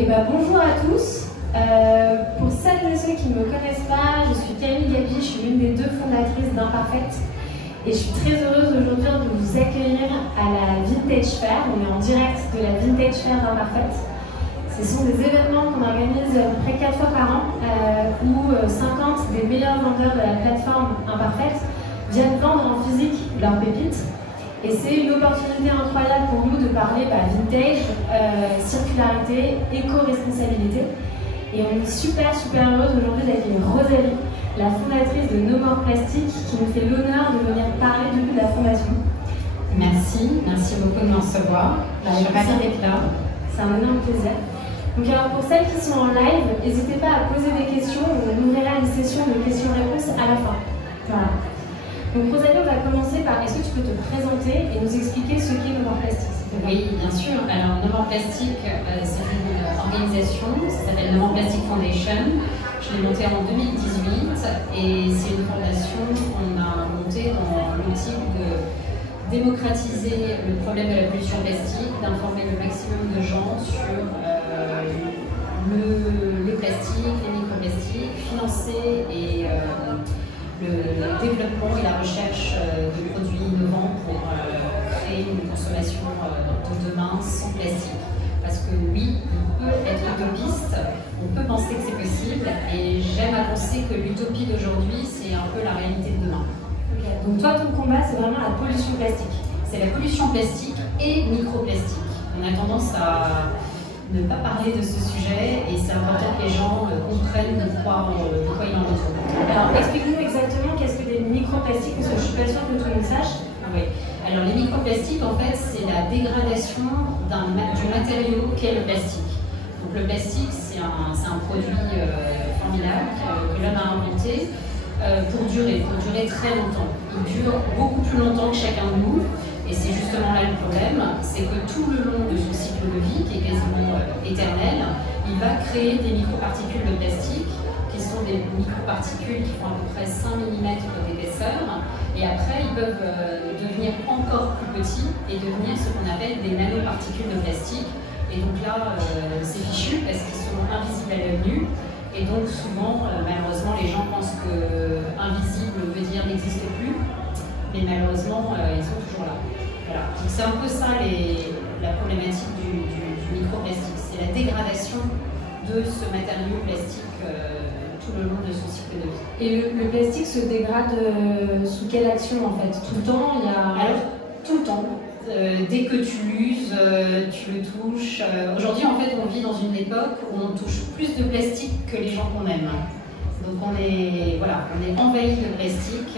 Et bonjour à tous. Pour celles et ceux qui ne me connaissent pas, je suis Camille Gabi, je suis l'une des deux fondatrices d'Imparfait. Et je suis très heureuse aujourd'hui de vous accueillir à la Vintage Fair. On est en direct de la Vintage Fair d'Imparfait. Ce sont des événements qu'on organise à peu près 4 fois par an où 50 des meilleurs vendeurs de la plateforme Imparfait viennent vendre en physique leurs pépites. Et c'est une opportunité incroyable pour nous de parler vintage, circularité, éco-responsabilité. Et on est super heureuse aujourd'hui d'accueillir Rosalie, la fondatrice de No More Plastic, qui nous fait l'honneur de venir parler du coup de la fondation. Merci beaucoup de me recevoir. Je suis ravie d'être là. C'est un énorme plaisir. Donc alors pour celles qui sont en live, n'hésitez pas à poser des questions. On ouvrira une session de questions-réponses à la fin. Voilà. Donc Rosalie, on va commencer par, est-ce que tu peux te présenter et nous expliquer ce qu'est No More Plastic? Oui, bien sûr. Alors No More Plastic, c'est une organisation, ça s'appelle No More Plastic Foundation. Je l'ai montée en 2018 et c'est une fondation qu'on a montée dans l'optique de démocratiser le problème de la pollution plastique, d'informer le maximum de gens sur le plastique, les microplastiques, financer et le développement et la recherche de produits innovants pour créer une consommation de demain sans plastique. Parce que oui, on peut être utopiste, on peut penser que c'est possible, et j'aime à penser que l'utopie d'aujourd'hui, c'est un peu la réalité de demain. Okay. Donc toi, ton combat, c'est vraiment la pollution plastique. C'est la pollution plastique et microplastique. On a tendance à ne pas parler de ce sujet et c'est important que les gens comprennent de quoi il en retourne. Alors explique-nous exactement qu'est-ce que des microplastiques, parce que je suis pas sûre que tout le monde sache. Oui. Alors les microplastiques, en fait, c'est la dégradation du matériau qu'est le plastique. Donc le plastique, c'est un produit formidable que l'homme a inventé pour durer très longtemps. Il dure beaucoup plus longtemps que chacun de nous. Et c'est justement là le problème, c'est que tout le long de son cycle de vie, qui est quasiment éternel, il va créer des microparticules de plastique, qui sont des microparticules qui font à peu près 5 mm d'épaisseur, et après ils peuvent devenir encore plus petits et devenir ce qu'on appelle des nanoparticules de plastique. Et donc là, c'est fichu parce qu'ils sont invisibles à l'œil nu, et donc souvent, malheureusement, les gens pensent que invisible veut dire n'existe plus, mais malheureusement, ils sont toujours là. Voilà. C'est un peu ça la problématique du microplastique, c'est la dégradation de ce matériau plastique tout le long de son cycle de vie. Et le plastique se dégrade sous quelle action en fait? Tout le temps Alors, tout le temps. Dès que tu l'uses, tu le touches. Aujourd'hui, en fait, on vit dans une époque où on touche plus de plastique que les gens qu'on aime. Donc on est envahi de plastique.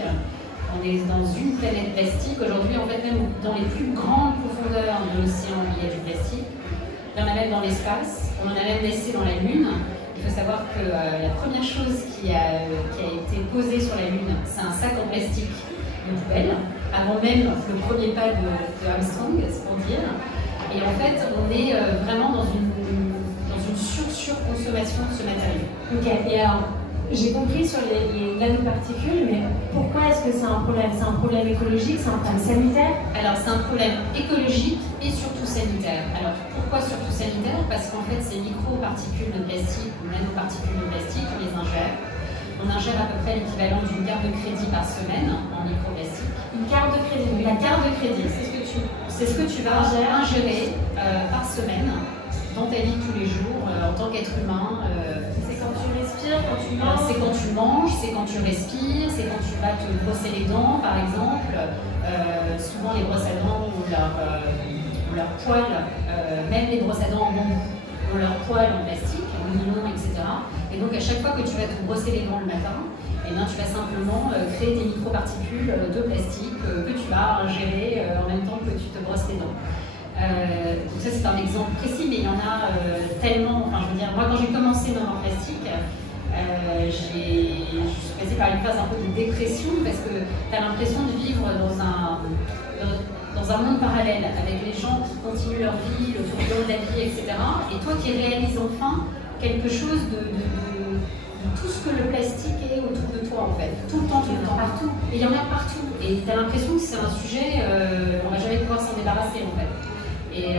On est dans une planète plastique. Aujourd'hui, en fait, même dans les plus grandes profondeurs de l'océan, il y a du plastique. Il y en a même dans l'espace. On en a même laissé dans la Lune. Il faut savoir que la première chose qui a été posée sur la Lune, c'est un sac en plastique de poubelle, avant même le premier pas de Armstrong, c'est pour dire. Et en fait, on est vraiment dans une surconsommation de ce matériau. Ok, et alors, j'ai compris sur les nanoparticules, mais pourquoi est-ce que c'est un problème? C'est un problème écologique, c'est un problème sanitaire? Alors c'est un problème écologique et surtout sanitaire. Alors pourquoi surtout sanitaire? Parce qu'en fait ces microparticules de plastique ou nanoparticules de plastique, on les ingère. On ingère à peu près l'équivalent d'une carte de crédit par semaine en microplastique. Une carte de crédit? Oui, la carte de crédit, c'est ce que tu vas ingérer par semaine dans ta vie de tous les jours en tant qu'être humain. C'est quand tu respires, quand tu manges? C'est quand tu manges, c'est quand tu respires, c'est quand tu vas te brosser les dents, par exemple. Souvent, les brosses à dents ont leur poil, même les brosses à dents en bambou, ont leur poil en plastique, en nylon, etc. Et donc, à chaque fois que tu vas te brosser les dents le matin, tu vas simplement créer des microparticules de plastique que tu vas ingérer en même temps que tu te brosses les dents. Donc ça c'est un exemple précis, mais il y en a tellement. Enfin, je veux dire, moi quand j'ai commencé No More Plastic, je suis passée par une phase un peu de dépression parce que tu as l'impression de vivre dans un monde parallèle avec les gens qui continuent leur vie, le tourbillon de la vie, etc. Et toi qui réalises enfin quelque chose de tout ce que le plastique est autour de toi en fait, tout le temps, partout. Et il y en a partout. Et tu as l'impression que c'est un sujet, on va jamais pouvoir s'en débarrasser en fait. Et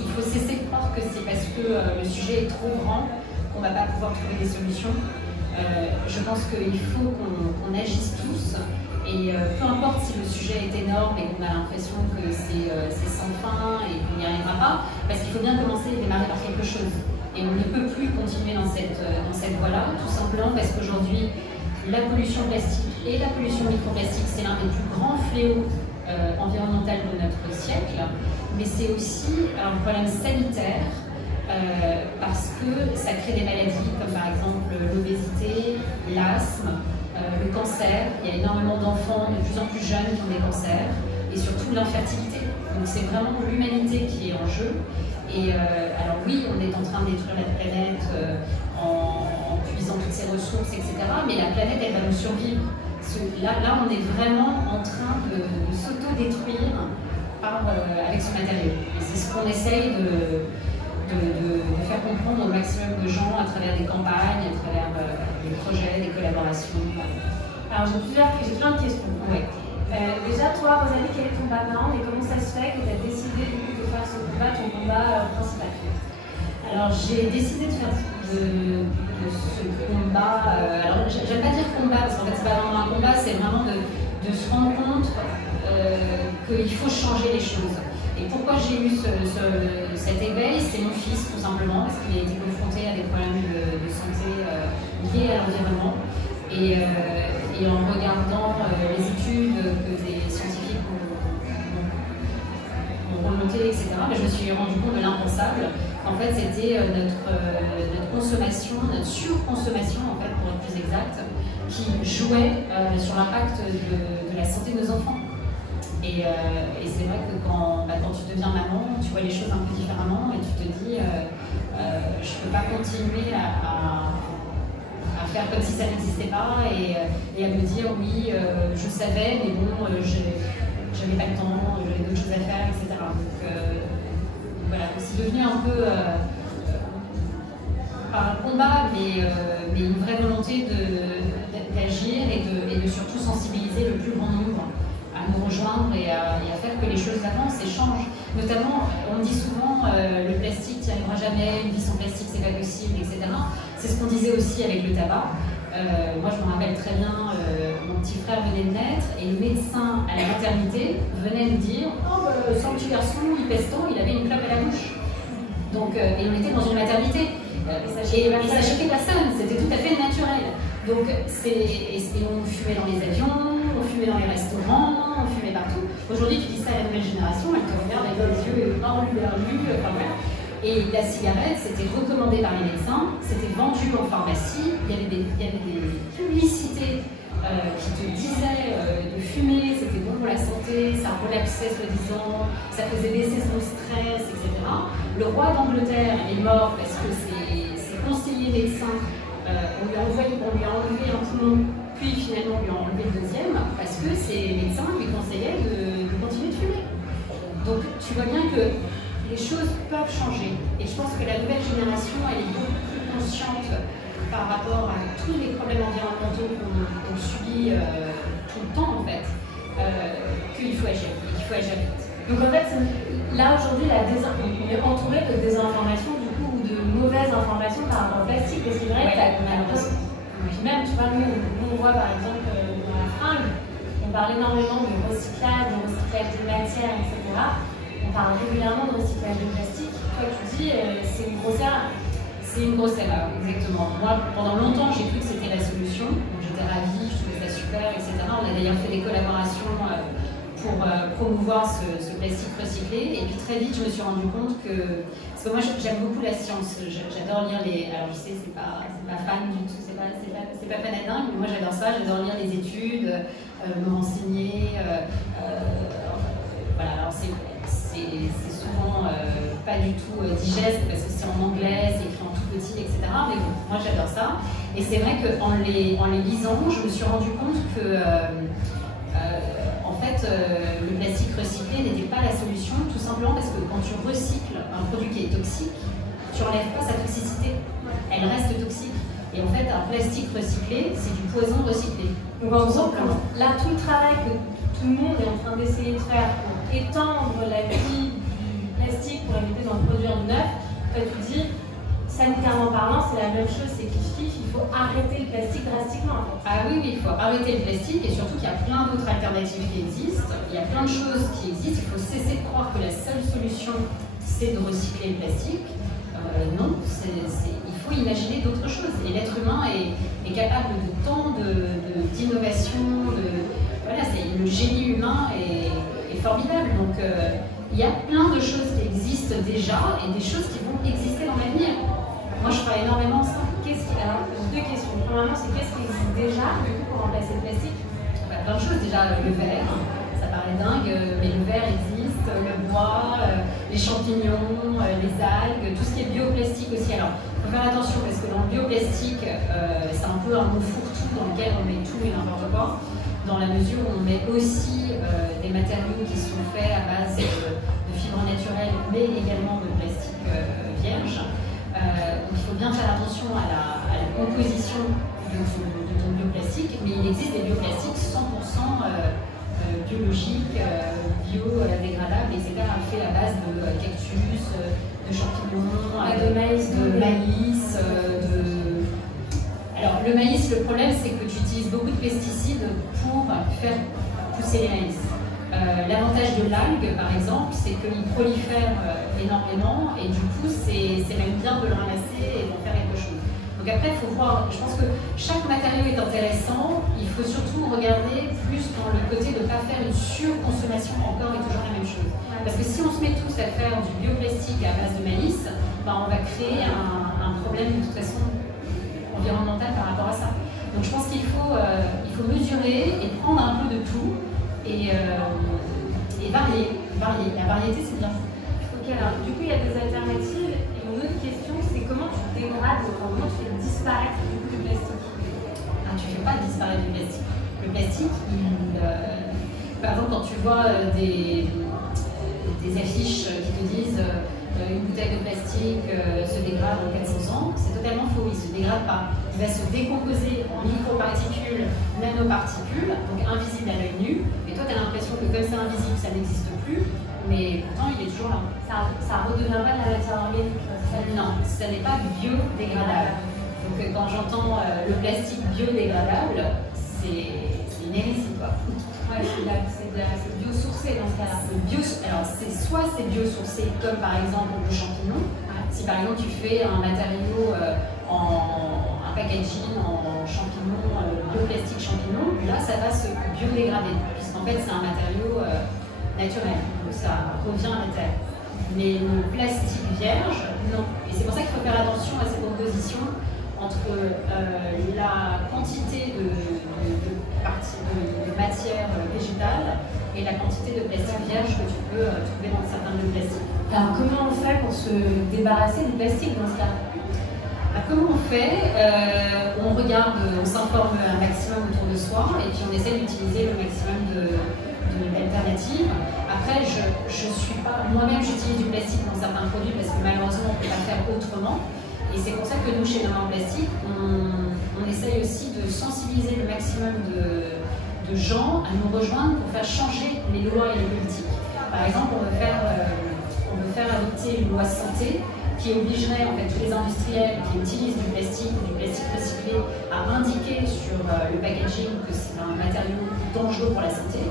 il faut cesser de croire que c'est parce que le sujet est trop grand qu'on ne va pas pouvoir trouver des solutions. Je pense qu'il faut qu'on agisse tous, et peu importe si le sujet est énorme et qu'on a l'impression que c'est sans fin et qu'on n'y arrivera pas, parce qu'il faut bien commencer et démarrer par quelque chose. Et on ne peut plus continuer dans cette voie-là, tout simplement parce qu'aujourd'hui, la pollution plastique et la pollution microplastique, c'est l'un des plus grands fléaux environnementaux de notre siècle, mais c'est aussi un problème sanitaire. Parce que ça crée des maladies comme par exemple l'obésité, l'asthme, le cancer. Il y a énormément d'enfants de plus en plus jeunes qui ont des cancers, et surtout l'infertilité. Donc c'est vraiment l'humanité qui est en jeu. Et alors oui, on est en train de détruire la planète en puisant toutes ses ressources, etc. Mais la planète, elle va nous survivre. Là, on est vraiment en train de s'auto-détruire avec ce matériau. Et c'est ce qu'on essaye de faire comprendre au maximum de gens à travers des campagnes, à travers des projets, des collaborations. Alors j'ai plein de questions. Oui. Déjà, toi, Rosalie, quel est ton background et comment ça se fait que tu as décidé de faire ce combat, ton combat principal? Alors j'ai décidé de faire de ce combat. Alors j'aime pas dire combat parce qu'en fait c'est pas vraiment un combat, c'est vraiment de se rendre compte qu'il faut changer les choses. Et pourquoi j'ai eu cet éveil? C'est mon fils, tout simplement, parce qu'il a été confronté à des problèmes de santé liés à l'environnement. Et en regardant les études que des scientifiques ont remontées, etc., je me suis rendu compte de l'impensable. En fait, c'était notre consommation, notre surconsommation, en fait, pour être plus exact, qui jouait sur l'impact de la santé de nos enfants. Et c'est vrai que quand tu deviens maman, tu vois les choses un peu différemment et tu te dis je ne peux pas continuer à faire comme si ça n'existait pas et à me dire oui, je savais, mais bon, j'avais pas le temps, j'avais d'autres choses à faire, etc. Donc voilà, c'est devenu un peu pas un combat, mais une vraie volonté d'agir et de surtout sensibiliser le plus grand nombre à nous rejoindre et à faire que les choses avancent et changent. Notamment, on dit souvent le plastique n'y arrivera jamais, une vie sans plastique c'est pas possible, etc. C'est ce qu'on disait aussi avec le tabac. Moi je me rappelle très bien, mon petit frère venait de naître et le médecin à la maternité venait nous dire oh, sans petit garçon, il pèse tant, il avait une clope à la bouche. Donc, et on était dans une maternité. Et ça choquait personne, c'était tout à fait naturel. Donc, on fumait dans les avions, on fumait dans les restaurants, on fumait partout. Aujourd'hui, tu dis ça à la nouvelle génération, elle te regarde avec les yeux hors-lu, enfin voilà. Et la cigarette, c'était recommandé par les médecins, c'était vendu en pharmacie, il y avait des publicités qui te disaient de fumer, c'était bon pour la santé, ça relaxait soi-disant, ça faisait baisser son stress, etc. Le roi d'Angleterre est mort parce que ses conseillers médecins on lui a enlevé un poumon, puis finalement on lui a enlevé le deuxième, parce que ses médecins lui conseillaient de continuer de fumer. Donc tu vois bien que les choses peuvent changer. Et je pense que la nouvelle génération, elle est beaucoup plus consciente par rapport à tous les problèmes environnementaux qu'on subit tout le temps, en fait, qu'il faut agir. Il faut agir vite. Donc en fait, là aujourd'hui, on est entouré de désinformation, du coup, ou de mauvaises informations par rapport au plastique. Parce que c'est vrai qu'on a l'impression. Puis même, tu vois, nous on voit par exemple dans la fringue, on parle énormément de recyclage des matières, etc. On parle régulièrement de recyclage de plastique. Toi, tu dis, c'est une grosse erreur. C'est une grosse erreur, exactement. Moi, pendant longtemps, j'ai cru que c'était la solution. J'étais ravie, je trouvais ça super, etc. On a d'ailleurs fait des collaborations pour promouvoir ce plastique recyclé. Et puis très vite, je me suis rendu compte que... Parce que moi, j'aime beaucoup la science. J'adore lire les... Alors, je sais, c'est pas fan du tout, c'est pas fanadingue, mais moi, j'adore ça. J'adore lire les études, me renseigner. Voilà, alors c'est souvent pas du tout digeste parce que c'est en anglais, c'est écrit en tout petit, etc. Mais bon, moi j'adore ça. Et c'est vrai qu'en les lisant, je me suis rendu compte que en fait, le plastique recyclé n'était pas la solution, tout simplement parce que quand tu recycles un produit qui est toxique, tu n'enlèves pas sa toxicité. Elle reste toxique. Et en fait, un plastique recyclé, c'est du poison recyclé. Donc en gros, tout le travail que tout le monde est en train d'essayer de faire pour étendre la vie du plastique pour éviter d'en produire du neuf. Toi, tu dis, sanitairement parlant, c'est la même chose, c'est qu'il faut arrêter le plastique drastiquement. En fait. Ah oui, il faut arrêter le plastique et surtout qu'il y a plein d'autres alternatives qui existent. Il y a plein de choses qui existent. Il faut cesser de croire que la seule solution, c'est de recycler le plastique. Non, il faut imaginer d'autres choses. Et l'être humain est capable de tant d'innovation, voilà, le génie humain est formidable. Donc il y a plein de choses qui existent déjà et des choses qui vont exister dans l'avenir. Moi, je crois énormément en ça. Alors, deux questions. Premièrement, c'est qu'est-ce qui existe déjà pour remplacer le plastique? Plein de choses. Déjà, le verre, ça paraît dingue, mais le verre existe, le bois, les champignons, les algues, tout ce qui est bioplastique aussi. Alors, il faut faire attention parce que dans le bioplastique, c'est un peu un mot fourre-tout dans lequel on met tout et n'importe quoi, dans la mesure où on met aussi des matériaux qui sont faits à base de fibres naturelles, mais également de plastique vierge. Donc il faut bien faire attention à la composition de ton bioplastique, mais il existe des bioplastiques 100% biologiques, biodégradables, etc., faits à base de cactus, de champignons, de maïs, Alors le maïs, le problème c'est que tu utilises beaucoup de pesticides pour faire pousser les maïs. L'avantage de l'algue, par exemple, c'est qu'il prolifère énormément et du coup, c'est même bien de le ramasser et d'en faire quelque chose. Donc après, il faut voir, je pense que chaque matériau est intéressant, il faut surtout regarder plus dans le côté de ne pas faire une surconsommation encore et toujours la même chose. Parce que si on se met tous à faire du bioplastique à base de maïs, ben on va créer un problème de toute façon environnemental par rapport à ça. Donc je pense qu'il faut mesurer et prendre un peu de tout. Et varier. La variété, c'est bien. Ok, alors du coup, il y a des alternatives. Et mon autre question, c'est comment tu dégrades, comment tu fais disparaître du coup, le plastique? Tu ne fais pas disparaître du plastique. Le plastique, par exemple, quand tu vois des affiches qui te disent une bouteille de plastique se dégrade en 400 ans, c'est totalement faux. Il ne se dégrade pas. Il va se décomposer en microparticules, nanoparticules, donc invisibles à l'œil nu. Et toi, tu as l'impression que comme c'est invisible, ça n'existe plus, mais pourtant, il est toujours là. Ça ne redevient pas de la matière organique? Non, ça n'est pas biodégradable. Donc quand j'entends le plastique biodégradable, c'est une hérésie, quoi. Ouais, c'est biosourcé dans ce cas-là. Alors, soit c'est biosourcé, comme par exemple le champignon. Si par exemple tu fais un matériau un packaging en champignon, bioplastique champignon, là ça va se biodégrader, puisqu'en fait c'est un matériau naturel, donc ça revient à la terre. Mais le plastique vierge, non. Et c'est pour ça qu'il faut faire attention à cette opposition entre la quantité de matière végétale et la quantité de plastique vierge que tu peux trouver dans certains bioplastiques. Alors comment on fait pour se débarrasser du plastique dans ce cas? Comment on fait? On regarde, on s'informe un maximum autour de soi et puis on essaie d'utiliser le maximum d'alternatives. Après, je suis pas, moi-même j'utilise du plastique dans certains produits parce que malheureusement on ne peut pas faire autrement. Et c'est pour ça que nous, chez Maman Plastique, on essaye aussi de sensibiliser le maximum de gens à nous rejoindre pour faire changer les lois et les politiques. Par exemple, on veut faire adopter une loi santé qui obligerait en fait tous les industriels qui utilisent du plastique ou du plastique recyclé à indiquer sur le packaging que c'est un matériau dangereux pour la santé.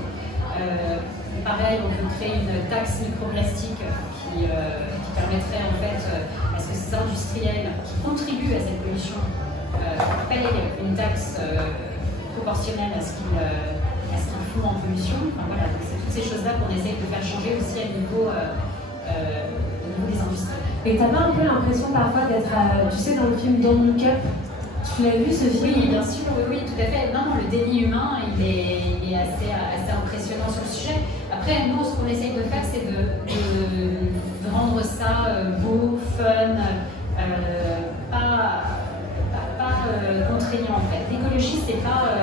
Pareil, on veut créer une taxe microplastique qui permettrait en fait à ce que ces industriels qui contribuent à cette pollution payent une taxe proportionnelle à ce qu'ils font en pollution. Enfin, voilà, c'est toutes ces choses-là qu'on essaye de faire changer aussi au niveau des industries. Et t'as pas un peu l'impression parfois d'être, tu sais, dans le film Don't Look Up? Tu l'as vu ce film? Oui, bien sûr, oui, tout à fait. Non, le déni humain, il est assez impressionnant sur le sujet. Après, nous, ce qu'on essaye de faire, c'est de rendre ça beau, fun, pas contraignant en fait. L'écologie, c'est pas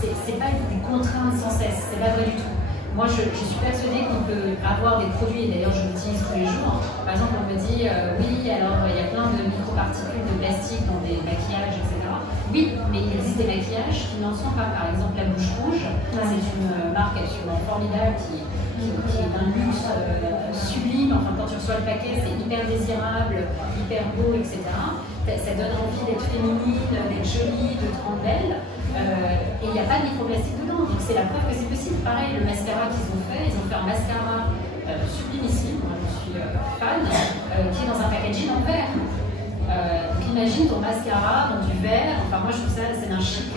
des contraintes sans cesse, c'est pas vrai du tout. Moi, je suis persuadée qu'on peut avoir des produits, et d'ailleurs je l'utilise tous les jours. Par exemple, on me dit, oui, alors il y a plein de microparticules de plastique dans des maquillages, etc. Oui, mais il existe existe des maquillages qui n'en sont pas. Par exemple, la bouche rouge, c'est une marque absolument formidable qui est d'un luxe sublime. Enfin, quand tu reçois le paquet, c'est hyper désirable, hyper beau, etc. Ça donne envie d'être féminine, d'être jolie, de te rendre belle. Et il n'y a pas de microplastique dedans. Donc c'est la preuve que c'est possible. Pareil, le mascara qu'ils ont fait un mascara sublimissime, moi je suis fan, qui est dans un packaging en verre. Donc imagine ton mascara dans du verre. Enfin, moi je trouve ça, c'est d'un chic.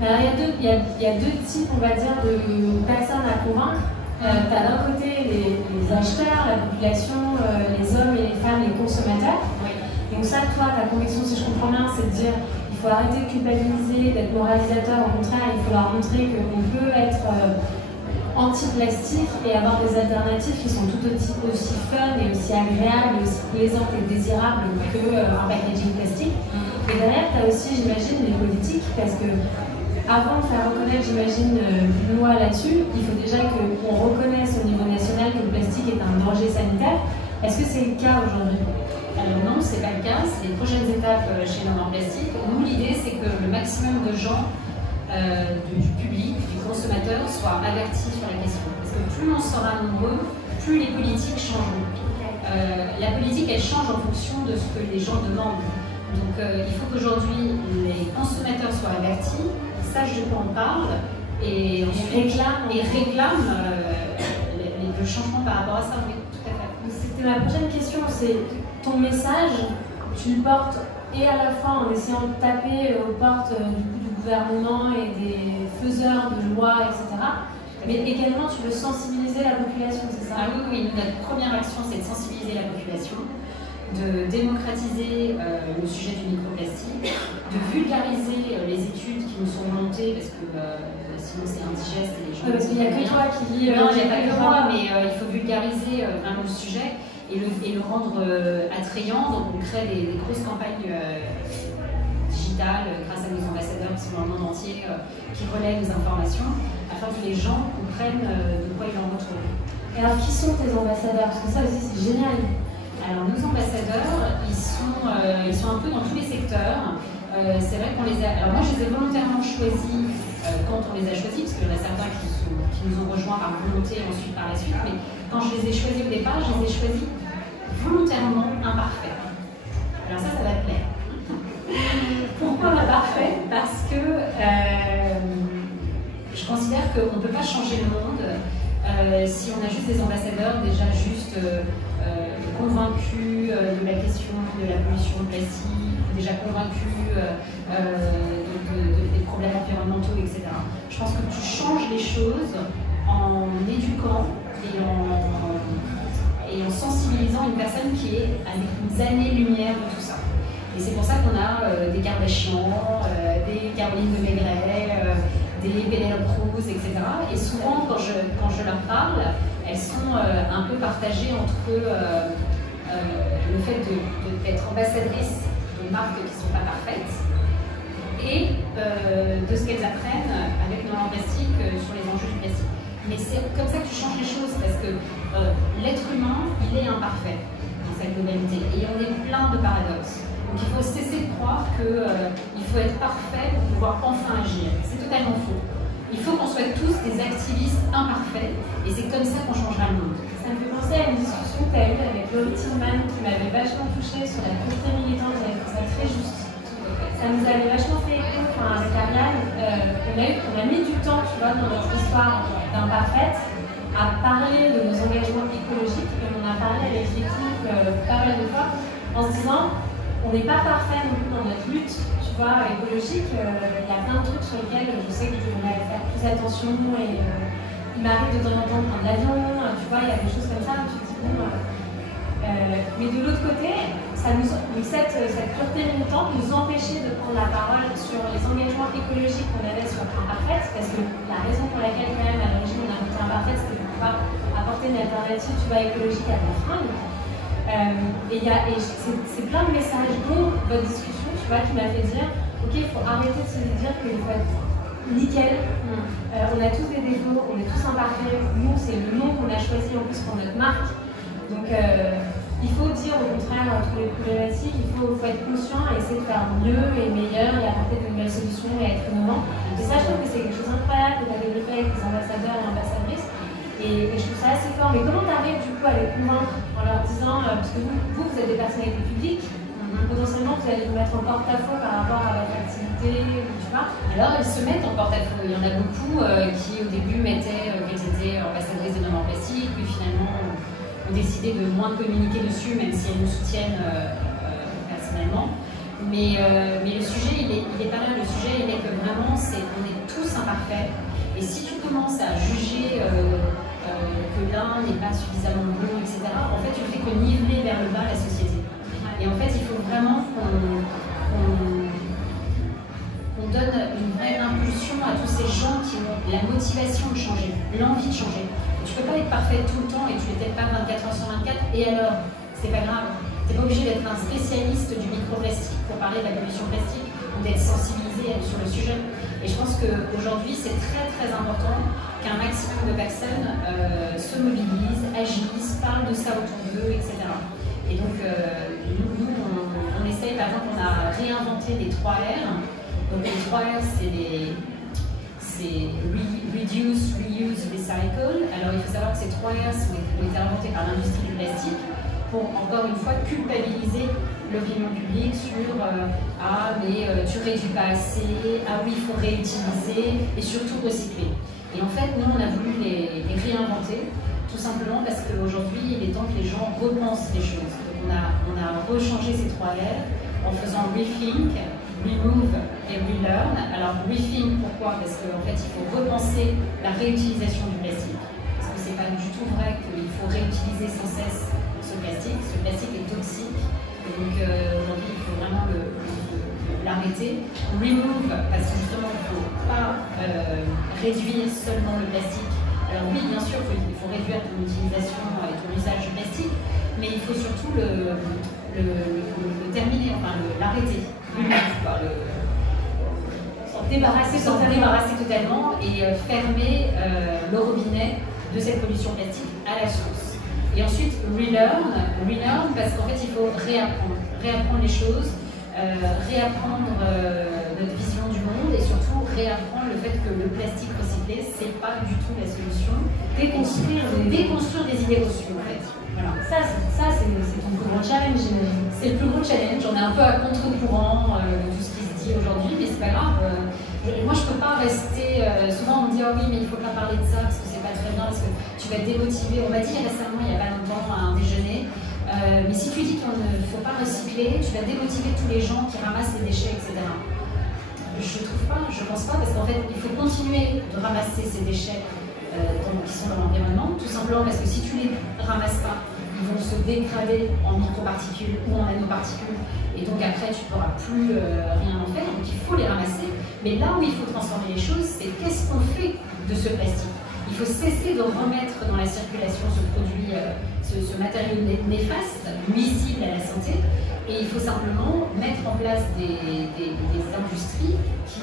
Alors il y a deux types, on va dire, de personnes à convaincre. Tu as d'un côté les acheteurs, la population, les hommes et les femmes, les consommateurs. Oui. Donc ça, toi, ta conviction, si je comprends bien, c'est de dire il faut arrêter de culpabiliser, d'être moralisateur. Au contraire, il faut leur montrer qu'on peut être anti-plastique et avoir des alternatives qui sont tout aussi fun et aussi agréables, et aussi plaisantes et désirables qu'un packaging plastique. Et derrière, tu as aussi, j'imagine, les politiques, parce que avant de faire reconnaître, j'imagine, une loi là-dessus, il faut déjà qu'on reconnaisse au niveau national que le plastique est un danger sanitaire. Est-ce que c'est le cas aujourd'hui? Alors non, c'est pas le cas. C'est les prochaines étapes chez No More Plastic. Nous, l'idée, c'est que le maximum de gens, du public, du consommateur, soient avertis sur la question. Parce que plus on sera nombreux, plus les politiques changeront. La politique, elle change en fonction de ce que les gens demandent. Donc il faut qu'aujourd'hui, les consommateurs soient avertis, sachent de quoi on parle, et réclament le changement par rapport à ça. Oui, tout à fait. C'était ma prochaine question, c'est ton message, tu le portes et à la fois en essayant de taper aux portes du gouvernement et des faiseurs de lois, etc. Mais également tu veux sensibiliser la population, c'est ça? Ah oui, notre première action, c'est de sensibiliser la population, de démocratiser le sujet du microplastique, de vulgariser les études qui nous sont montées, parce que sinon c'est indigeste et les gens... parce qu'il n'y a que toi qui lis... Non, il n'y a pas que moi, mais il faut vulgariser vraiment le sujet et le rendre attrayant. Donc on crée des grosses campagnes digitales grâce à nos ambassadeurs qui sont dans le monde entier, qui relaient nos informations, afin que les gens comprennent de quoi ils en retrouvent. Et alors qui sont tes ambassadeurs? Parce que ça aussi c'est génial. Alors nos ambassadeurs, ils sont un peu dans tous les secteurs. C'est vrai qu'on les a... Alors moi je les ai volontairement choisis quand on les a choisis, parce qu'il y en a certains qui nous ont rejoints par volonté ensuite par la suite, mais quand je les ai choisis au départ, je les ai choisis volontairement imparfaits. Alors ça va te plaire. Pourquoi imparfaits? Parce que je considère qu'on ne peut pas changer le monde si on a juste des ambassadeurs déjà juste convaincus de la question de la pollution plastique, déjà convaincus des problèmes environnementaux, etc. Je pense que tu changes les choses en éduquant et en sensibilisant une personne qui est à des années-lumière de tout ça. Et c'est pour ça qu'on a des Kardashian, des Caroline de Maigret, des Pénélope Cruz, etc. Et souvent, quand je leur parle, elles sont un peu partagées entre le fait d'être ambassadrices de marques qui ne sont pas parfaites et de ce qu'elles apprennent avec No More Plastic sur les enjeux du plastique. Mais c'est comme ça que tu changes les choses, parce que l'être humain, il est imparfait dans sa globalité. Et on est plein de paradoxes. Donc il faut cesser de croire qu'il faut être parfait pour pouvoir enfin agir. C'est totalement faux. Il faut qu'on soit tous des activistes imparfaits, et c'est comme ça qu'on changera le monde. Ça me fait penser à une discussion que tu as eue avec Laurie Tillman qui m'avait vachement touchée sur la pureté militante. J'avais trouvé ça très juste. Ça nous avait vachement fait écho, avec Ariane. On a mis du temps, tu vois, dans notre histoire d'imparfaite, à parler de nos engagements écologiques, et on a parlé avec l'équipe pas mal de fois, en se disant on n'est pas parfait non plus dans notre lutte, tu vois, écologique. Il y a plein de trucs sur lesquels je sais que je devrais faire plus attention, et il m'arrive de temps en temps de prendre l'avion, tu vois, il y a des choses comme ça où tu te dis bon. Mais de l'autre côté, cette pureté militante nous empêchait de prendre la parole sur les engagements écologiques qu'on avait sur Imparfaite, parce que la raison pour laquelle, quand même, à l'origine, on a voté Imparfaite, c'était pour pouvoir apporter une alternative, tu vois, écologique à la fringue. Et c'est plein de messages, dont votre discussion, tu vois, qui m'a fait dire ok, il faut arrêter de se dire qu'il faut être nickel. On a tous des défauts, on est tous imparfaits. Nous, c'est le nom qu'on a choisi en plus pour notre marque. Donc, il faut dire au contraire toutes les problématiques, il faut être conscient et essayer de faire mieux et meilleur et apporter de nouvelles solutions et être innovant. Et ça, je trouve que c'est quelque chose d'incroyable que tu as développé avec tes ambassadeurs et ambassadrices. Et je trouve ça assez fort. Mais comment tu arrives du coup à les convaincre en leur disant, parce que vous êtes des personnalités publiques, potentiellement vous allez vous mettre en porte-à-faux par rapport à votre activité, tu vois? Alors ils se mettent en porte-à-faux. Il y en a beaucoup qui au début mettaient qu'elles étaient ambassadrices de non plastique, puis finalement ont décidé de moins communiquer dessus, même si elles nous soutiennent personnellement. Mais le sujet, il est pas là. Le sujet, il est que vraiment, on est tous imparfaits. Et si tu commences à juger que l'un n'est pas suffisamment bon, etc., en fait, tu ne fais que niveler vers le bas la société. Et en fait, il faut vraiment qu'on donne une vraie impulsion à tous ces gens qui ont la motivation de changer, l'envie de changer. Tu ne peux pas être parfaite tout le temps et tu n'es peut-être pas 24 heures sur 24, et alors, c'est pas grave. Tu n'es pas obligé d'être un spécialiste du microplastique pour parler de la pollution plastique ou d'être sensibilisé sur le sujet. Et je pense qu'aujourd'hui, c'est très très important qu'un maximum de personnes se mobilisent, agissent, parlent de ça autour d'eux, etc. Et donc, nous, on essaye, par exemple, on a réinventé les 3 R. Donc, les 3 R, c'est Reduce, Reuse, Recycle. Alors, il faut savoir que ces 3 R ont été inventés par l'industrie du plastique pour, encore une fois, culpabiliser l'opinion publique sur ah, mais tu réduis pas assez, ah oui, il faut réutiliser et surtout recycler. Et en fait, nous, on a voulu les réinventer. Tout simplement parce qu'aujourd'hui, il est temps que les gens repensent les choses. Donc on a rechangé ces 3 R en faisant rethink, remove et relearn. Alors rethink, pourquoi? Parce qu'en fait, il faut repenser la réutilisation du plastique. Parce que c'est pas du tout vrai qu'il faut réutiliser sans cesse ce plastique. Ce plastique est toxique. Et donc aujourd'hui, il faut vraiment l'arrêter. Remove, parce que justement, il ne faut pas réduire seulement le plastique. Alors oui, bien sûr, il faut réduire ton utilisation et ton usage du plastique, mais il faut surtout le terminer, enfin l'arrêter. S'en débarrasser totalement et fermer le robinet de cette pollution plastique à la source. Et ensuite, relearn parce qu'en fait, il faut réapprendre les choses, réapprendre notre vision du monde et surtout réapprendre le fait que le plastique recyclé, c'est pas du tout la solution. Déconstruire des idées reçues en fait. Voilà. Ça c'est ton plus gros challenge, j'imagine. C'est le plus gros challenge. On est un peu à contre-courant de tout ce qui se dit aujourd'hui, mais c'est pas grave. Moi, je peux pas rester. Souvent, on me dit oh oui, mais il faut pas parler de ça parce que c'est pas très bien, parce que tu vas te démotiver. On m'a dit récemment, il y a pas longtemps, à un déjeuner. Mais si tu dis qu'il ne faut pas recycler, tu vas démotiver tous les gens qui ramassent les déchets, etc. Je trouve pas, je pense pas, parce qu'en fait, il faut continuer de ramasser ces déchets qui sont dans l'environnement, tout simplement parce que si tu les ramasses pas, ils vont se dégrader en microparticules ou en nanoparticules, et donc après, tu ne pourras plus rien en faire, donc il faut les ramasser. Mais là où il faut transformer les choses, c'est qu'est-ce qu'on fait de ce plastique? Il faut cesser de remettre dans la circulation ce produit, ce matériau néfaste, nuisible à la santé, et il faut simplement mettre en place des industries qui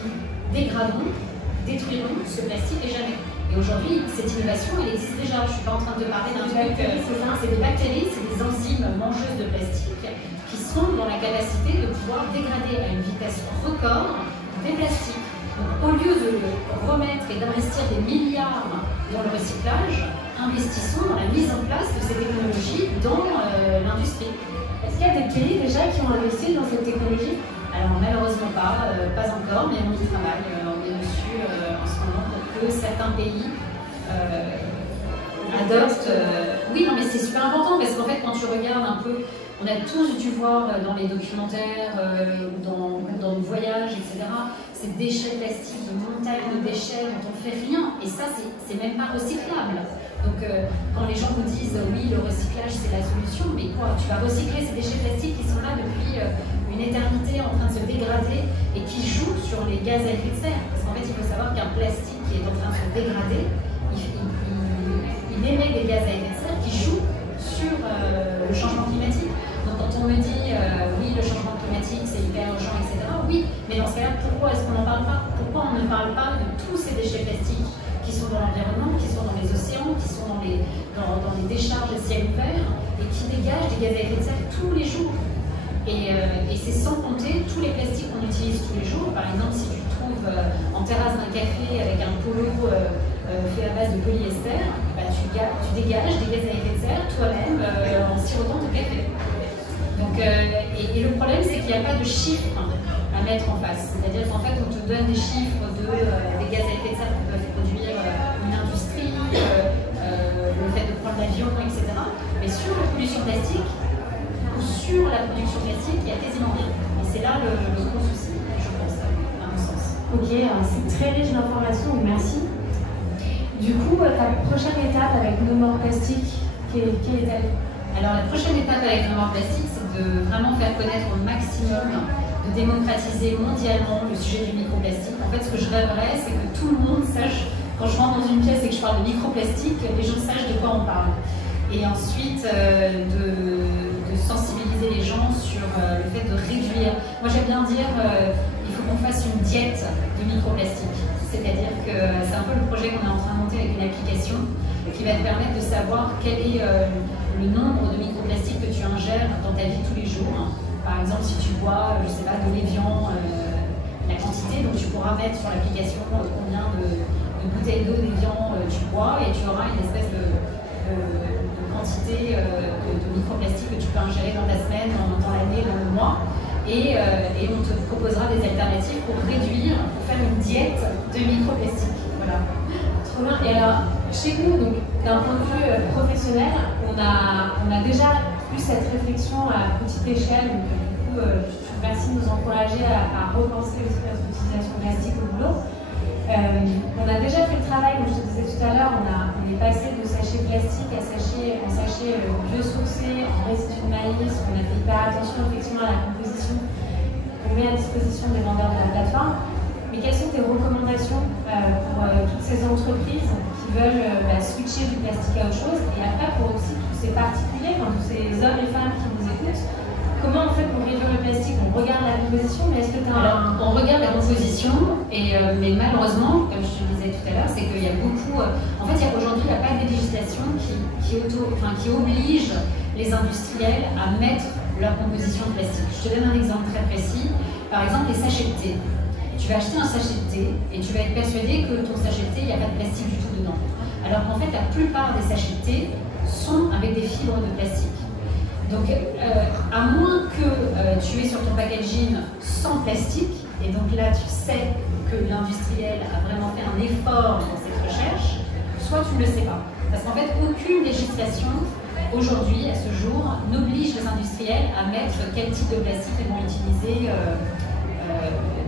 détruiront ce plastique et jamais. Et aujourd'hui, cette innovation, elle existe déjà. Je ne suis pas en train de parler d'un truc, c'est des bactéries, c'est des enzymes mangeuses de plastique qui sont dans la capacité de pouvoir dégrader à une vitesse record des plastiques. Donc, au lieu de remettre et d'investir des milliards dans le recyclage, investissons dans la mise en place de ces technologies dans l'industrie. Est-ce qu'il y a des pays déjà qui ont investi dans cette technologie? Alors malheureusement pas encore, mais on y travaille. On est dessus en ce moment pour que certains pays adoptent. Oui, non, mais c'est super important parce qu'en fait, quand tu regardes un peu, on a tous dû voir dans les documentaires, dans nos voyages, etc., ces déchets plastiques, de montagnes de déchets dont on ne fait rien, et ça, c'est même pas recyclable. Donc, quand les gens vous disent oui, le recyclage c'est la solution, mais quoi? Tu vas recycler ces déchets plastiques qui sont là depuis une éternité en train de se dégrader et qui jouent sur les gaz à effet de serre. Parce qu'en fait, il faut savoir qu'un plastique qui est en train de se dégrader, il émet des gaz à effet de serre qui jouent sur le changement climatique. Donc, quand on me dit oui, le changement climatique c'est hyper urgent, etc., oui, mais dans ce cas-là, pourquoi est-ce qu'on n'en parle pas? Pourquoi on ne parle pas de tous ces déchets plastiques qui sont dans l'environnement, qui sont dans les océans, qui sont dans les décharges de ciel ouvert et qui dégage des gaz à effet de serre tous les jours. Et c'est sans compter tous les plastiques qu'on utilise tous les jours. Par exemple, si tu te trouves en terrasse d'un café avec un polo fait à base de polyester, bah, tu dégages des gaz à effet de serre toi-même en sirotant ton café. Donc, et le problème, c'est qu'il n'y a pas de chiffres à mettre en face. C'est-à-dire qu'en fait, on te donne des chiffres des gaz à effet de serre que peuvent produire une industrie, le fait de prendre l'avion, etc. Mais sur la pollution plastique, sur la production plastique, il y a quasiment rien. Et c'est là le gros souci, je pense, à mon sens. Ok, c'est très riche d'informations, merci. Du coup, ta prochaine étape avec No More Plastic, quelle est-elle? Alors la prochaine étape avec No More Plastic, c'est de vraiment faire connaître au maximum, de démocratiser mondialement le sujet du microplastique. En fait, ce que je rêverais, c'est que tout le monde sache, quand je rentre dans une pièce et que je parle de microplastique, les gens sachent de quoi on parle. Et ensuite, de sensibiliser les gens sur le fait de réduire. Moi j'aime bien dire il faut qu'on fasse une diète de microplastique. C'est-à-dire que c'est un peu le projet qu'on est en train de monter avec une application qui va te permettre de savoir quel est le nombre de microplastiques que tu ingères dans ta vie tous les jours. Par exemple, si tu bois, je sais pas, de l'évian, la quantité, donc tu pourras mettre sur l'application combien de bouteilles d'eau d'évian tu bois et tu auras une espèce de quantité de microplastiques que tu peux ingérer dans ta semaine, dans l'année, dans le mois. Et on te proposera des alternatives pour réduire, pour faire une diète de microplastiques. Voilà. Trop bien. Et alors, chez nous, donc d'un point de vue professionnel, on a déjà eu cette réflexion à petite échelle. Donc, du coup, merci de nous encourager à repenser aussi notre utilisation plastique au boulot. On a déjà fait le travail, comme je te disais tout à l'heure, on est passé de sachets plastiques en sachets biosourcés, en résidus de maïs, on a fait hyper attention effectivement à la composition qu'on met à disposition des vendeurs de la plateforme. Mais quelles sont tes recommandations pour toutes ces entreprises qui veulent switcher du plastique à autre chose, et après pour aussi tous ces particuliers, tous ces hommes et femmes qui nous écoutent? Comment on fait pour réduire le plastique? On regarde la composition, mais est-ce que tu as on regarde la composition, mais malheureusement, comme je te disais tout à l'heure, c'est qu'il y a beaucoup... En fait, aujourd'hui, il n'y a pas de législation qui oblige les industriels à mettre leur composition de plastique. Je te donne un exemple très précis. Par exemple, les sachets de thé. Tu vas acheter un sachet de thé et tu vas être persuadé que ton sachet de thé, il n'y a pas de plastique du tout dedans. Alors qu'en fait, la plupart des sachets de thé sont avec des fibres de plastique. Donc, à moins que tu aies sur ton packaging sans plastique, et donc là tu sais que l'industriel a vraiment fait un effort dans cette recherche, soit tu ne le sais pas. Parce qu'en fait, aucune législation aujourd'hui, à ce jour, n'oblige les industriels à mettre quel type de plastique ils vont utiliser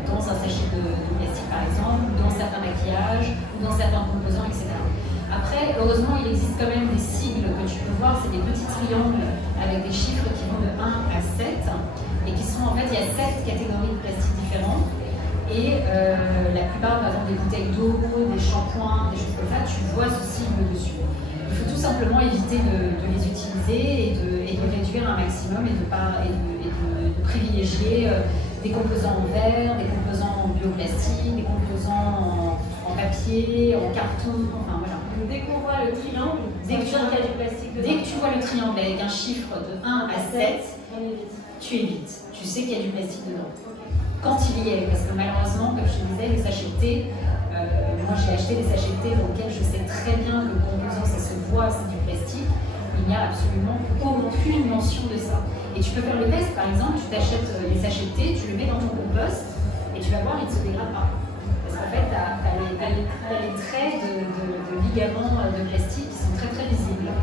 dans un sachet de plastique par exemple, ou dans certains maquillages, ou dans certains composants, etc. Après, heureusement, il existe quand même des sigles que tu peux voir, c'est des petits triangles avec des chiffres qui vont de 1 à 7 et qui sont en fait, il y a 7 catégories de plastiques différentes et la plupart, par exemple, des bouteilles d'eau, des shampoings, des choses comme ça, tu vois ce sigle dessus. Il faut tout simplement éviter de les utiliser et de réduire un maximum et de privilégier des composants en verre, des composants en bioplastique, des composants en papier, en carton, enfin voilà. Dès qu'on voit le triangle, dès que tu vois le triangle avec un chiffre de 1 à 7, tu évites. Tu sais qu'il y a du plastique dedans. Quand il y est, parce que malheureusement, comme je te disais, les sachets de thé, moi j'ai acheté des sachets de thé dans lesquels je sais très bien que le composant, ça se voit, c'est du plastique. Il n'y a absolument aucune mention de ça. Et tu peux faire le test, par exemple, tu t'achètes les sachets de thé, tu le mets dans ton compost et tu vas voir, il ne se dégrade pas. Parce qu'en fait, tu as les traits de ligaments de plastique qui sont très très visibles.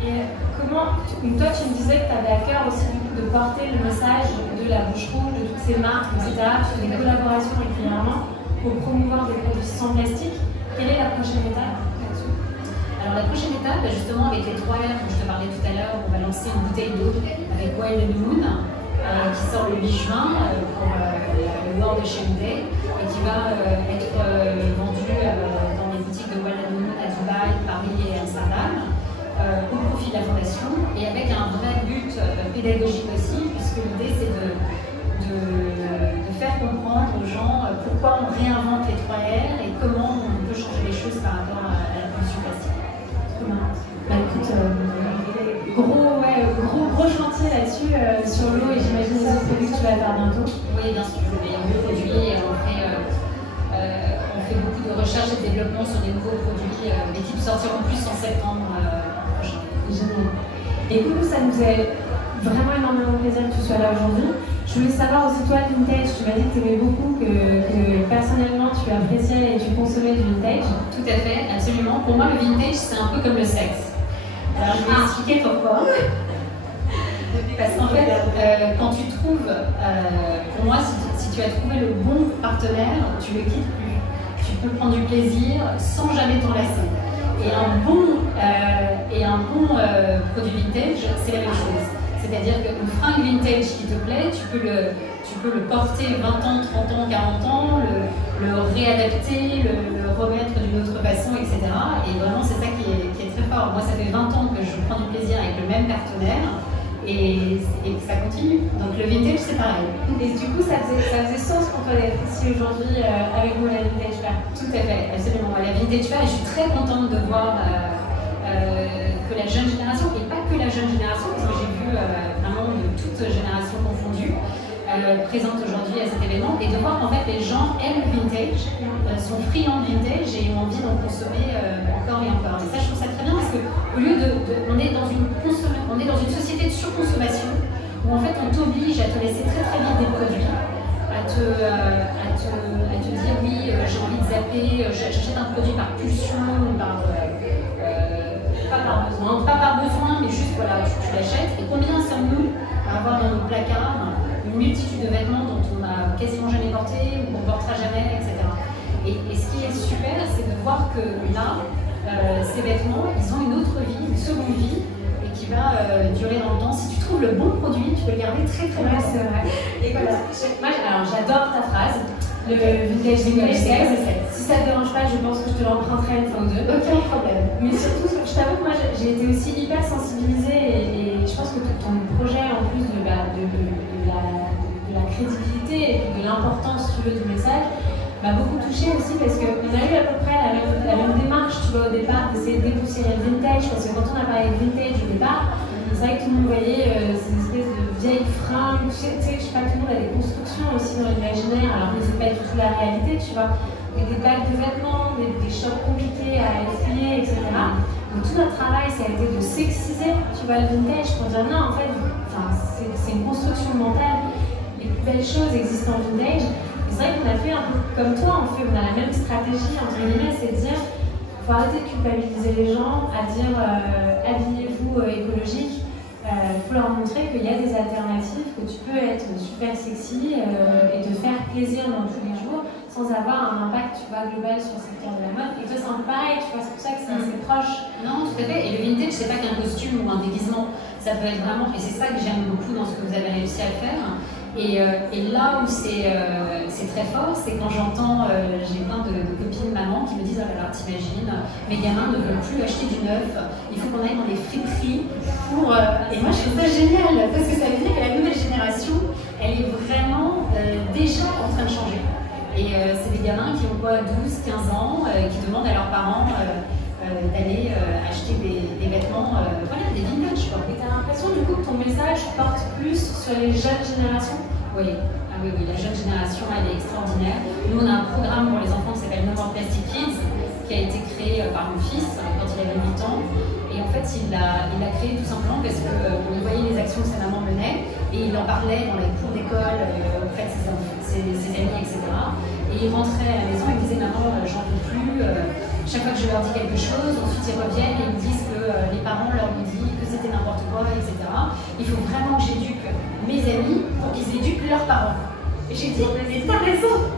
Et comment, toi tu me disais que tu avais à cœur aussi du coup, de porter le message de la bouche rouge, de toutes ces marques, etc. Tu fais des collaborations régulièrement pour promouvoir des produits sans plastique. Quelle est la prochaine étape là-dessus? Alors la prochaine étape, justement avec les 3 R dont je te parlais tout à l'heure, on va lancer une bouteille d'eau avec Wild & Moon qui sort le 8 juin pour le World Ocean Day et qui va être vendu dans les boutiques de Wild & Moon à Dubaï, Paris et Amsterdam au profit de la fondation et avec un vrai but pédagogique aussi, puisque l'idée c'est de faire comprendre aux gens pourquoi on réinvente les 3 R et comment on peut changer les choses par rapport à la pollution plastique. Bah écoute, gros faire bientôt. Oui, bien sûr, il y a des produits et on fait beaucoup de recherche et de développement sur des nouveaux produits, mais qui sortiront plus en septembre prochain. Génial. Et du coup, ça nous fait vraiment énormément plaisir que tu sois là aujourd'hui. Je voulais savoir aussi, toi, le vintage, tu m'as dit que tu aimais beaucoup, que personnellement tu appréciais et tu consommais du vintage. Tout à fait, absolument. Pour moi, le vintage, c'est un peu comme le sexe. Alors, je vais expliquer pourquoi. Parce qu'en fait, quand tu trouves, pour moi, si tu as trouvé le bon partenaire, tu ne le quittes plus. Tu peux prendre du plaisir sans jamais t'en lasser. Et un bon produit vintage, c'est la même chose. C'est-à-dire qu'une fringue vintage qui te plaît, tu peux le porter 20 ans, 30 ans, 40 ans, le réadapter, le remettre d'une autre façon, etc. Et vraiment, c'est ça qui est très fort. Moi, ça fait 20 ans que je prends du plaisir avec le même partenaire et ça continue. Donc le vintage, c'est pareil. Et du coup, ça faisait sens pour toi d'être ici aujourd'hui avec moi, la Vintage Fair. Tout à fait, absolument. La Vintage Fair, et je suis très contente de voir que la jeune génération, et pas que la jeune génération, parce que j'ai vu vraiment de toutes générations confondues, présentes aujourd'hui à cet événement, et de voir qu'en fait les gens aiment le vintage, sont friands de vintage et ont envie d'en consommer encore et encore. Et ça, je trouve ça très bien parce qu'au lieu on est dans une société de surconsommation où en fait on t'oblige à te laisser très très vite des produits, à te dire oui, j'ai envie de zapper, j'achète un produit par pulsion, pas par besoin, mais juste voilà, tu l'achètes. Et combien sommes-nous à avoir dans nos placards une multitude de vêtements dont on n'a quasiment jamais porté ou qu'on ne portera jamais, etc. Et ce qui est super, c'est de voir que là, ces vêtements, ils ont une autre vie, une seconde vie, et qui va durer dans le temps. Si tu trouves le bon produit, tu peux le garder très très longtemps. C'est vrai. Et voilà. Moi, alors j'adore ta phrase. Le vintage si ça te dérange pas, je pense que je te l'emprunterai une fois ou deux. Aucun problème. Mais surtout, je t'avoue que moi j'ai été aussi hyper sensibilisée et je pense que ton projet, en plus de la crédibilité et de l'importance, si tu veux, du message, m'a beaucoup touchée aussi parce qu'on a eu à peu près la même démarche, tu vois, au départ, d'essayer de dépoussiérer le vintage, parce que quand on a parlé de vintage au départ, c'est vrai que tout le monde voyait ces espèces de vieilles fringues, tu sais, je sais pas, tout le monde a des constructions aussi dans l'imaginaire, alors que c'est pas du tout la réalité, tu vois, mais des bacs de vêtements, des shops compliqués à essuyer, etc. Donc tout notre travail, ça a été de sexiser, tu vois, le vintage, pour dire non, en fait, c'est une construction mentale, les plus belles choses existent en vintage. Et c'est vrai qu'on a fait un peu comme toi, on a la même stratégie, entre guillemets, c'est de dire, il faut arrêter de culpabiliser les gens, à dire habillez-vous écologique. Il faut leur montrer qu'il y a des alternatives, que tu peux être super sexy et te faire plaisir dans tous les jours sans avoir un impact, tu vois, global sur le secteur de la mode. Et toi, c'est un peu pareil, tu vois, c'est pour ça que c'est proche. Non, tout à fait. Et le vintage, c'est pas qu'un costume ou un déguisement. Ça peut être vraiment, et c'est ça que j'aime beaucoup dans ce que vous avez réussi à faire. Et là où c'est très fort, c'est quand j'entends, j'ai plein de copines mamans qui me disent oh là là, t'imagines, mes gamins ne veulent plus acheter du neuf, il faut qu'on aille dans les friperies pour. Et moi je trouve ça génial parce que ça veut dire que la nouvelle génération, elle est vraiment déjà en train de changer. Et c'est des gamins qui ont quoi, 12, 15 ans, qui demandent à leurs parents d'aller acheter des vêtements, voilà, des vintage quoi. Et t'as l'impression du coup que ton message porte plus sur les jeunes générations? Oui. Ah oui, la jeune génération, elle est extraordinaire. Nous, on a un programme pour les enfants qui s'appelle No More Plastic Kids, qui a été créé par mon fils quand il avait 8 ans. Et en fait, il l'a créé tout simplement parce qu'il voyait les actions que sa maman menait et il en parlait dans les cours d'école auprès de ses amis, etc. Et il rentrait à la maison et il disait maman, j'en peux plus. Chaque fois que je leur dis quelque chose, ensuite ils reviennent et ils me disent que les parents leur ont dit que c'était n'importe quoi, etc. Il faut vraiment que j'éduque mes amis pour qu'ils éduquent leurs parents. Et j'ai dit, mais t'as raison,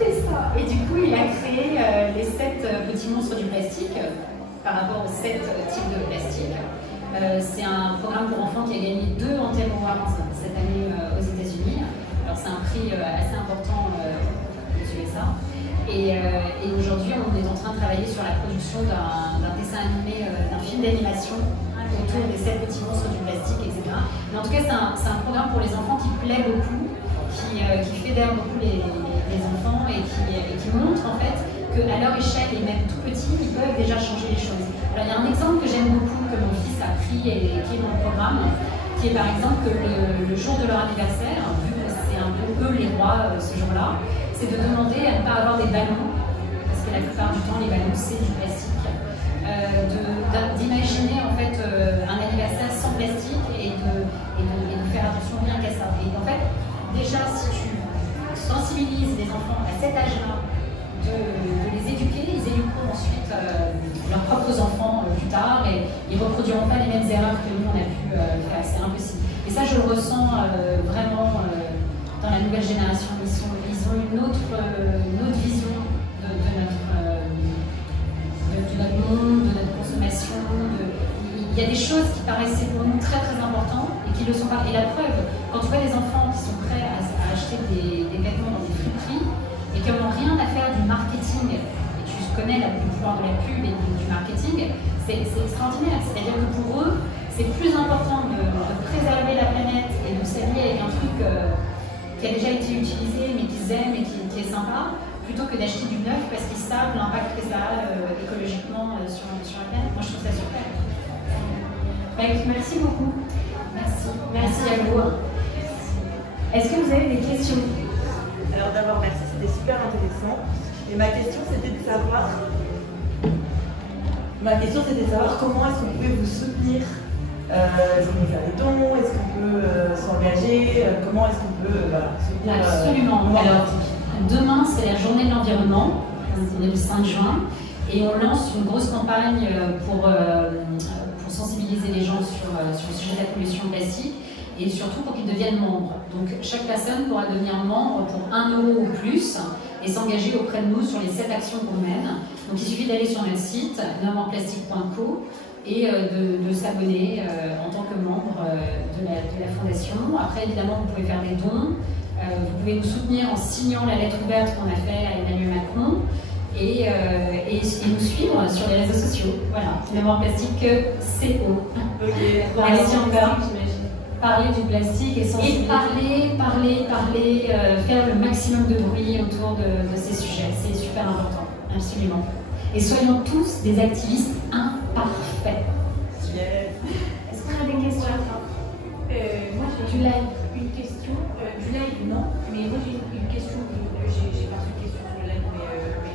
fais ça. Et du coup, il a créé les 7 petits monstres du plastique par rapport aux 7 types de plastique. C'est un programme pour enfants qui a gagné 2 Anthem Awards cette année aux États-Unis. Alors c'est un prix assez important aux USA. Et aujourd'hui, on est en train de travailler sur la production d'un dessin animé, d'un film d'animation autour des 7 petits monstres du plastique, etc. Mais en tout cas, c'est un programme pour les enfants qui plaît beaucoup, qui fédère beaucoup les enfants et qui montre en fait qu'à leur échelle, et même tout petits, ils peuvent déjà changer les choses. Alors il y a un exemple que j'aime beaucoup, que mon fils a pris et qui est dans le programme, qui est par exemple que le jour de leur anniversaire, vu que c'est repas ce jour-là, c'est de demander à ne pas avoir des ballons, parce que la plupart du temps les ballons c'est du plastique, d'imaginer en fait un anniversaire sans plastique et de faire attention rien qu'à ça. Et en fait, déjà si tu sensibilises les enfants à cet âge-là, de les éduquer, ils éduqueront ensuite leurs propres enfants plus tard et ils ne reproduiront pas les mêmes erreurs que nous on a pu faire, c'est impossible. Et ça je le ressens vraiment dans la nouvelle génération, ils ont une autre vision de notre monde, de notre consommation. Il y a des choses qui paraissaient pour nous très très importantes et qui ne le sont pas. Et la preuve, quand tu vois des enfants qui sont prêts à acheter des vêtements dans des friperies et qui n'ont rien à faire du marketing, et tu connais le pouvoir de la pub et du marketing, c'est extraordinaire. C'est-à-dire que pour eux, c'est plus important de préserver la planète et de s'allier avec un truc qui a déjà été utilisé mais qu'ils aiment et qui est sympa, plutôt que d'acheter du neuf parce qu'ils savent l'impact que ça a écologiquement sur la planète. Moi je trouve ça super. Merci beaucoup. Merci à vous. Est-ce que vous avez des questions? Alors d'abord merci, c'était super intéressant. Et ma question c'était de savoir comment est-ce qu'on pouvait vous soutenir. Est-ce qu'on peut faire des dons? Est-ce qu'on peut s'engager? Comment est-ce qu'on peut soutenir? Absolument. Alors, demain, c'est la journée de l'environnement, on est le 5 juin, et on lance une grosse campagne pour sensibiliser les gens sur le sujet de la pollution plastique et surtout pour qu'ils deviennent membres. Donc, chaque personne pourra devenir membre pour 1 € ou plus et s'engager auprès de nous sur les 7 actions qu'on mène. Donc, il suffit d'aller sur notre site, nomenplastique.co, et de s'abonner en tant que membre de la fondation. Après, évidemment, vous pouvez faire des dons. Vous pouvez nous soutenir en signant la lettre ouverte qu'on a faite à Emmanuel Macron et nous suivre sur les réseaux sociaux. Voilà, nomenplastique.co. Pour aller sur encore parler du plastique et parler, faire le maximum de bruit autour de ces sujets. C'est super important, absolument. Et soyons tous des activistes imparfaits. Est-ce qu'on a des questions? Moi, j'ai une question. Du live, non. Mais moi, j'ai une question. J'ai pas une question sur le live, mais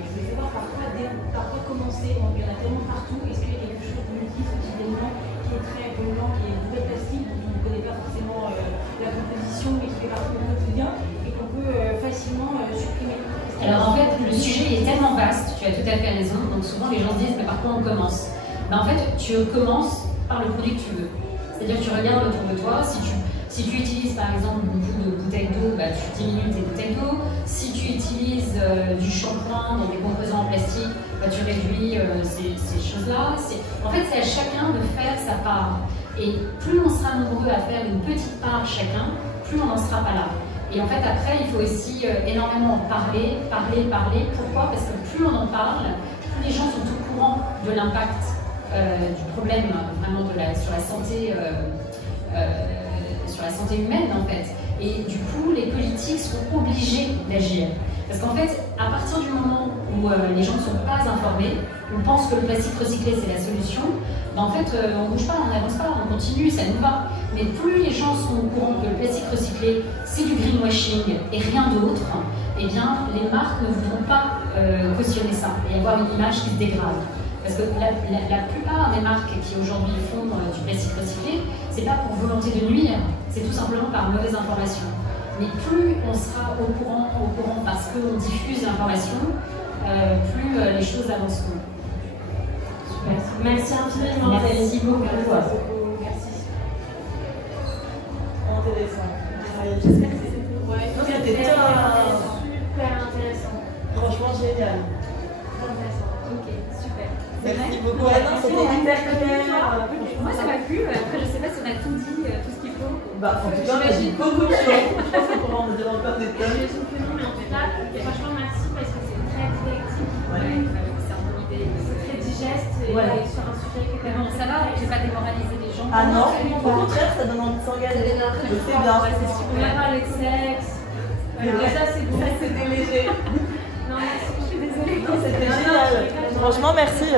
je voulais savoir par quoi commencer. Il y en a tellement partout. Est-ce qu'il y a quelque chose de multi, ce type d'élément qui est très polluant, qui est très plastique, dont on ne connaît pas forcément la composition, mais qui fait partie de notre quotidien et qu'on peut facilement supprimer? Alors en fait, le sujet est tellement vaste, tu as tout à fait raison, donc souvent les gens se disent mais par quoi on commence? Ben, en fait, tu commences par le produit que tu veux. C'est-à-dire que tu regardes autour de toi, si tu utilises par exemple beaucoup de bouteilles d'eau, bah, tu diminues tes bouteilles d'eau. Si tu utilises du shampoing dans des composants en plastique, bah, tu réduis ces choses-là. En fait, c'est à chacun de faire sa part. Et plus on sera nombreux à faire une petite part chacun, plus on n'en sera pas là. Et en fait, après, il faut aussi énormément en parler. Pourquoi? Parce que plus on en parle, plus les gens sont au courant de l'impact du problème vraiment sur la santé humaine, en fait. Et du coup, les politiques sont obligés d'agir. Parce qu'en fait, à partir du moment où les gens ne sont pas informés, on pense que le plastique recyclé, c'est la solution, ben en fait, on ne bouge pas, on n'avance pas, on continue, ça nous va. Mais plus les gens sont au courant que le plastique recyclé, c'est du greenwashing et rien d'autre, eh bien, les marques ne voudront pas cautionner ça et avoir une image qui se dégrade. Parce que la plupart des marques qui aujourd'hui font du plastique recyclé, c'est pas pour volonté de nuire, c'est tout simplement par mauvaise information. Mais plus on sera au courant parce qu'on diffuse l'information, plus les choses avanceront. Merci infiniment. Merci beaucoup. Merci. Intéressant. J'espère que c'était super intéressant. Franchement génial. Ok, super. Merci beaucoup. C'était hyper clair. Moi ça m'a plu, après je sais pas si on a tout dit, tout ce qu'il faut. Bah en tout cas, j'ai beaucoup de choses. Je pense qu'on pourra en dire encore des tonnes. J'imagine que non, mais en tout cas, franchement merci parce que c'est très directif. C'est une bonne idée. C'est très digeste et Voilà. sur un sujet qui est Mais bon, ça va, j'ai pas démoralisé les gens. Ah non, au contraire, ça donne envie de s'engager. Je sais bien. On a parlé de sexe. Ça c'est bon. Ça, c'était léger. Non, merci, je suis désolée. C'était génial. Franchement, merci.